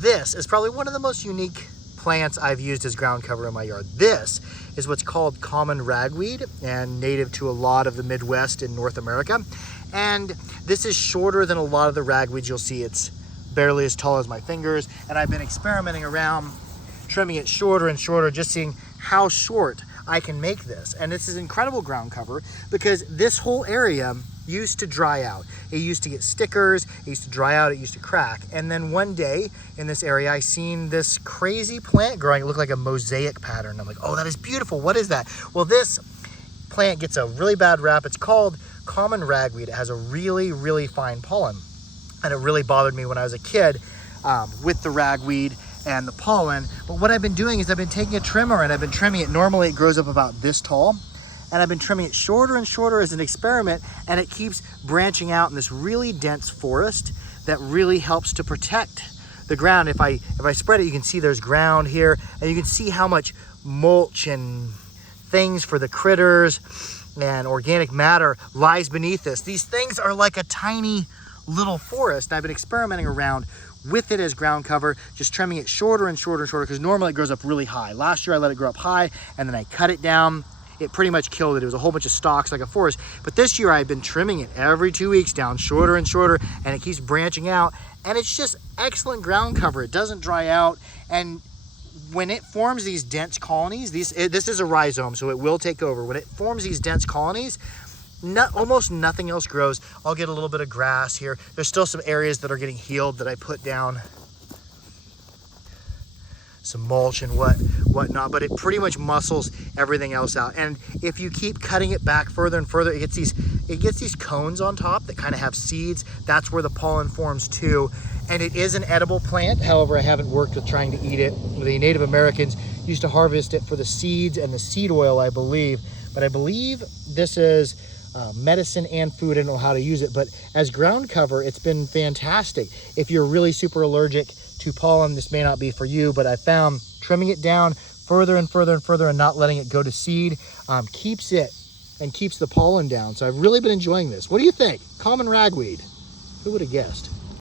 this is probably one of the most unique plants I've used as ground cover in my yard. This is what's called common ragweed and native to a lot of the Midwest in North America. And this is shorter than a lot of the ragweeds you'll see. It's barely as tall as my fingers. And I've been experimenting around trimming it shorter and shorter, just seeing how short I can make this. And this is incredible ground cover because this whole area used to dry out. It used to get stickers, it used to dry out, it used to crack. And then one day in this area, I seen this crazy plant growing. It looked like a mosaic pattern. I'm like, oh, that is beautiful. What is that? Well, this plant gets a really bad rap. It's called common ragweed. It has a really, really fine pollen. And it really bothered me when I was a kid with the ragweed and the pollen. But what I've been doing is I've been taking a trimmer and I've been trimming it. Normally it grows up about this tall. And I've been trimming it shorter and shorter as an experiment, and it keeps branching out in this really dense forest that really helps to protect the ground. If I spread it, you can see there's ground here, and you can see how much mulch and things for the critters and organic matter lies beneath this. These things are like a tiny little forest. I've been experimenting around with it as ground cover, just trimming it shorter and shorter and shorter, because normally it grows up really high. Last year I let it grow up high, and then I cut it down. It pretty much killed it. It was a whole bunch of stalks like a forest. But this year I've been trimming it every 2 weeks down shorter and shorter, and it keeps branching out. And it's just excellent ground cover. It doesn't dry out. And when it forms these dense colonies, this is a rhizome, so it will take over. When it forms these dense colonies, almost nothing else grows. I'll get a little bit of grass here. There's still some areas that are getting healed that I put down some mulch and whatnot, but it pretty much muscles everything else out. And if you keep cutting it back further and further, it gets these cones on top that kind of have seeds. That's where the pollen forms too. And it is an edible plant. However, I haven't worked with trying to eat it. The Native Americans used to harvest it for the seeds and the seed oil, I believe. But I believe this is medicine and food. I don't know how to use it, but as ground cover, it's been fantastic. If you're really super allergic to pollen, this may not be for you, but I found trimming it down further and further and further and not letting it go to seed keeps it and keeps the pollen down. So I've really been enjoying this. What do you think? Common ragweed. Who would have guessed?